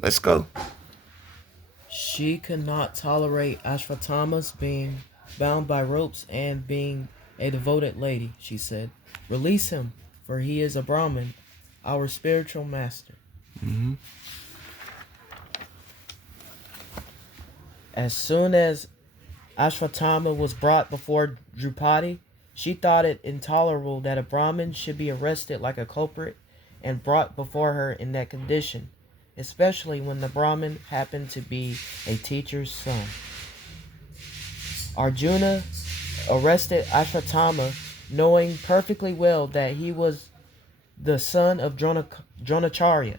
Let's go. She could not tolerate Ashwatthama's being bound by ropes and being a devoted lady, she said. Release him, for he is a Brahmin, our spiritual master. Mm-hmm. As soon as Ashwatthama was brought before Drupadi, she thought it intolerable that a Brahmin should be arrested like a culprit and brought before her in that condition, especially when the Brahmin happened to be a teacher's son. Arjuna arrested Ashwatthama, knowing perfectly well that he was the son of Dronacharya.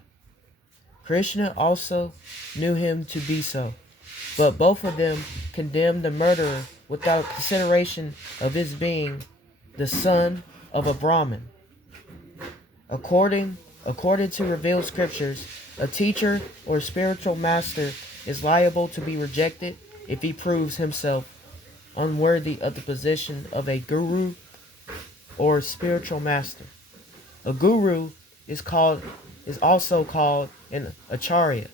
Krishna also knew him to be so, but both of them condemned the murderer without consideration of his being the son of a Brahmin. According, according to revealed scriptures, a teacher or spiritual master is liable to be rejected if he proves himself unworthy of the position of a guru or spiritual master. A guru is called is also called an acharya,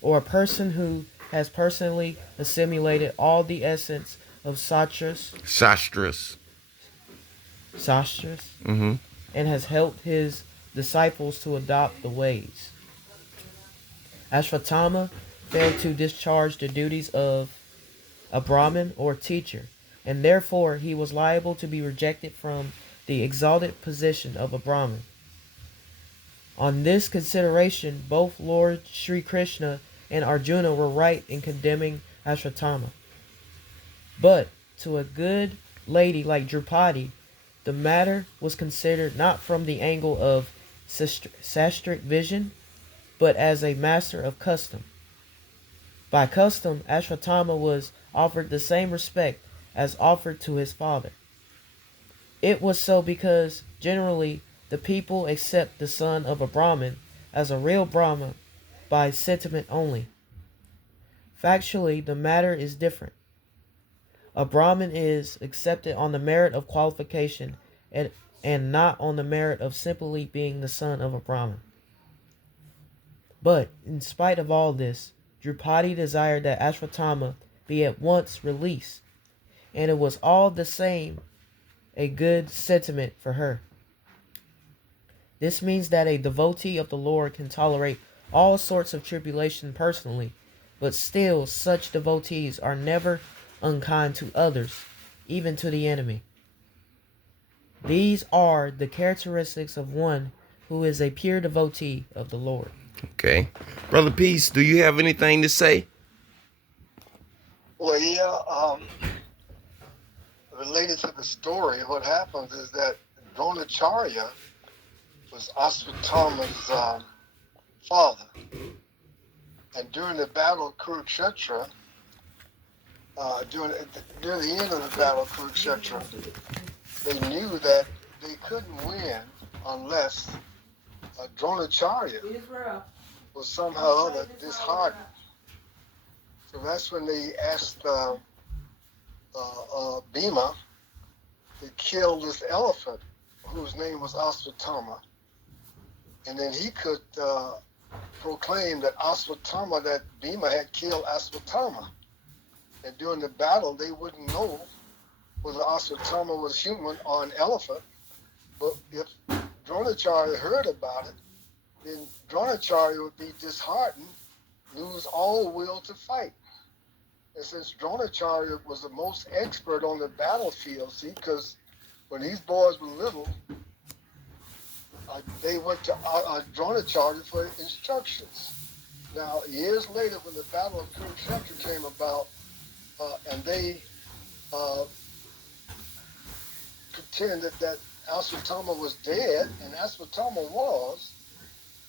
or a person who has personally assimilated all the essence of Shastras. sastras, Mm-hmm. and has helped his disciples to adopt the ways. Ashvatthama failed to discharge the duties of a Brahmin or teacher, and therefore he was liable to be rejected from the exalted position of a Brahmin. On this consideration, both Lord Sri Krishna and Arjuna were right in condemning Ashwatthama. But to a good lady like Drupadi, the matter was considered not from the angle of sastric vision, but as a master of custom. By custom, Ashwatthama was offered the same respect as offered to his father. It was so because generally the people accept the son of a Brahmin as a real Brahmin by sentiment only. Factually, the matter is different. A Brahmin is accepted on the merit of qualification and, and not on the merit of simply being the son of a Brahmin. But, in spite of all this, Drupadi desired that Ashwatthama be at once released, and it was all the same a good sentiment for her. This means that a devotee of the Lord can tolerate all sorts of tribulation personally, but still such devotees are never unkind to others, even to the enemy. These are the characteristics of one who is a pure devotee of the Lord. Okay. Brother Peace, do you have anything to say? Well, yeah, related to the story, what happens is that Dronacharya was Ashwatthama's father. And during the battle of Kurukshetra, during the end of the battle of Kurukshetra, they knew that they couldn't win unless Dronacharya was somehow or other disheartened. So that's when they asked Bhima to kill this elephant whose name was Ashwatthama. And then he could proclaim that Ashwatthama, that Bhima had killed Ashwatthama. And during the battle, they wouldn't know whether Ashwatthama was human or an elephant. But if Dronacharya heard about it, then Dronacharya would be disheartened, lose all will to fight. And since Dronacharya was the most expert on the battlefield, see, because when these boys were little, they went to Dronacharya for instructions. Now, years later, when the Battle of Kurukshetra came about, and they pretended that Ashwatthama was dead, and Ashwatthama was,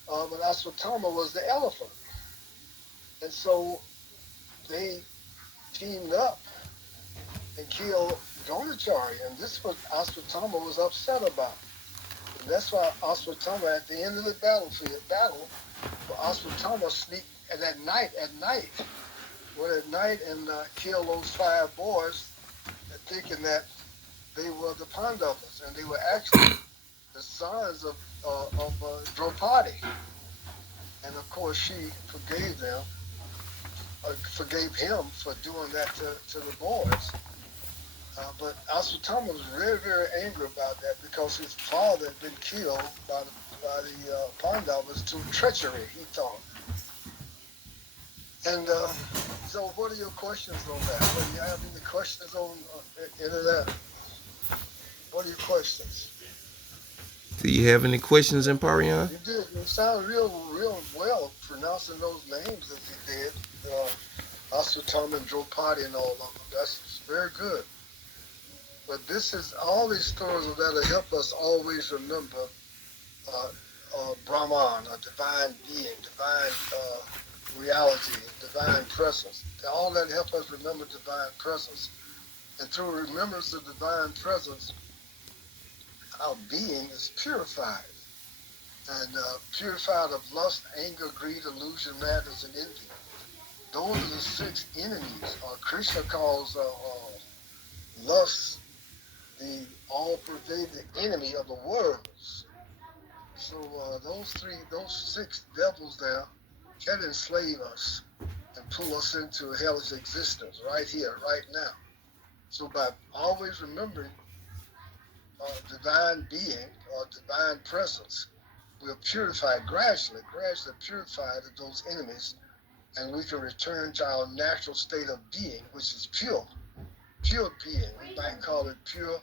but Ashwatthama was the elephant. And so they teamed up and killed Dronacharya, and this was Ashwatthama was upset about. And that's why Ashwatthama, at the end of the battle, Ashwatthama sneaked at night, went at night and killed those 5 boys, thinking that they were the Pandavas, and they were actually the sons of Draupadi. and of course she forgave them, forgave him for doing that to the boys. But Aswatthama was very, very angry about that because his father had been killed by the Pandavas through treachery, he thought. And so, what are your questions on that? What do you have any questions on any of that? What are your questions? Do you have any questions, Emparion? You did. You sound real well pronouncing those names as you did. Aswatthama and Draupadi and all of them. That's very good. But this is all these stories that'll help us always remember uh, Brahman, a divine being, divine reality, divine presence. All that help us remember divine presence. And through remembrance of divine presence, our being is purified. And purified of lust, anger, greed, illusion, madness, and envy. Those are the six enemies. Krishna calls lust the all-pervading enemy of the worlds. So those six devils there can enslave us and pull us into hellish existence right here, right now. So by always remembering divine being or divine presence, we're purified gradually purified of those enemies, and we can return to our natural state of being, which is pure being. We might call it pure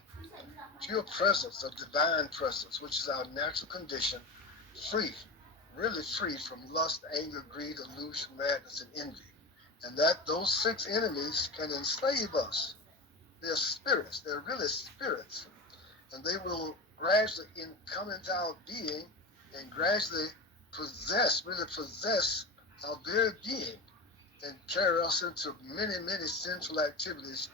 presence, of divine presence, which is our natural condition, free, really free from lust, anger, greed, illusion, madness, and envy. And that those six enemies can enslave us. They're spirits. They're really spirits. And they will gradually come into our being and gradually really possess our very being and carry us into many, many sinful activities